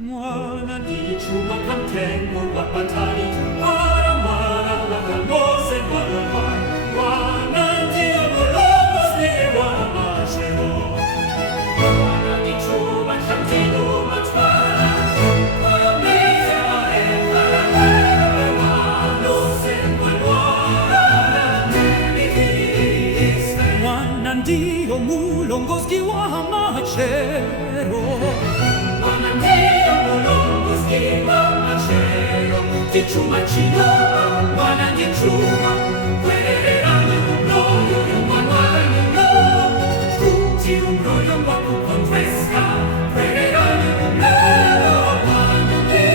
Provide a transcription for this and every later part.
Mwana di Chuma, Chamtengo, Wapatali, Mara, Lose, Mwana di Amologo, Snewa, Machero. Mwana di Chuma, Chamtengo, Matwana, Mwana di Omulongoski, Machero. Di Chuma Chino, Wana di Chuma, Querano, Royo, Mwana, Tutti un royo, Wapu con fresca, Querano, Wana di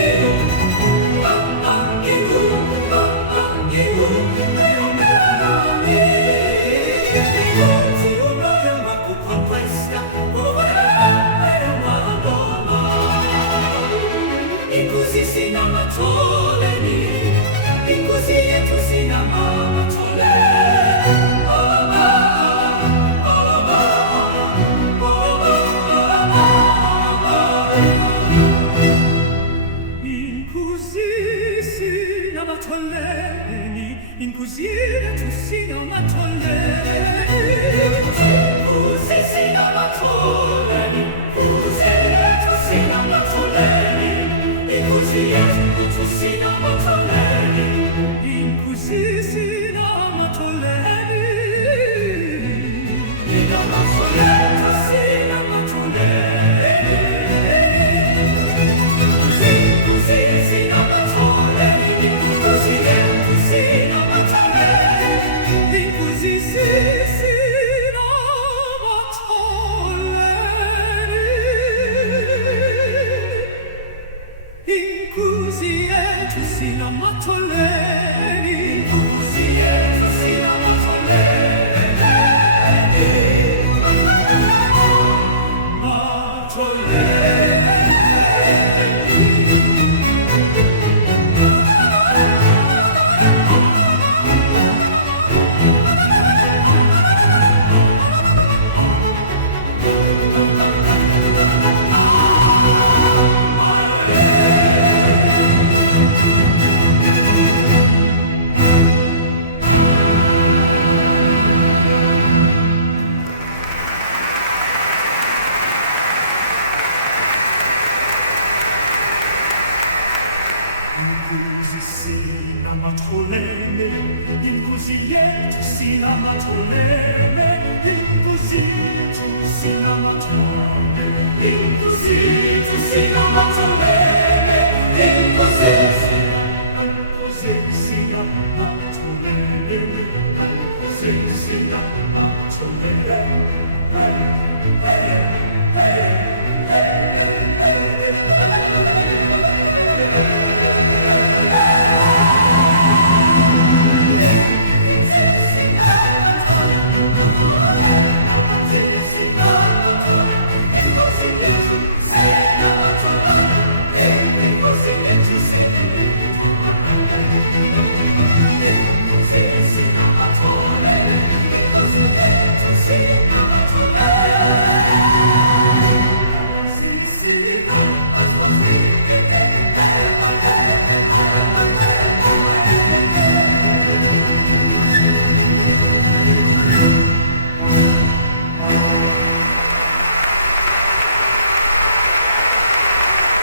Tutti un royo, Wapu con fresca, Così si nama toleni, in così e tu si nama toleni. In così si nama toleni, in così e tu si nama toleni. Così si nama toleni, così e tu si nama toleni. Così è tutto si nama toleni, in così si nama toleni, in nama toleni, si nama toleni, così si nama toleni, in così è tutto si nama toleni, in così si nama Così è tu si nama toleni, così è tu si nama toleni, ma toleni. In così è tu si nama tolene, in così tu si nama tolene, in così tu si nama tolene, in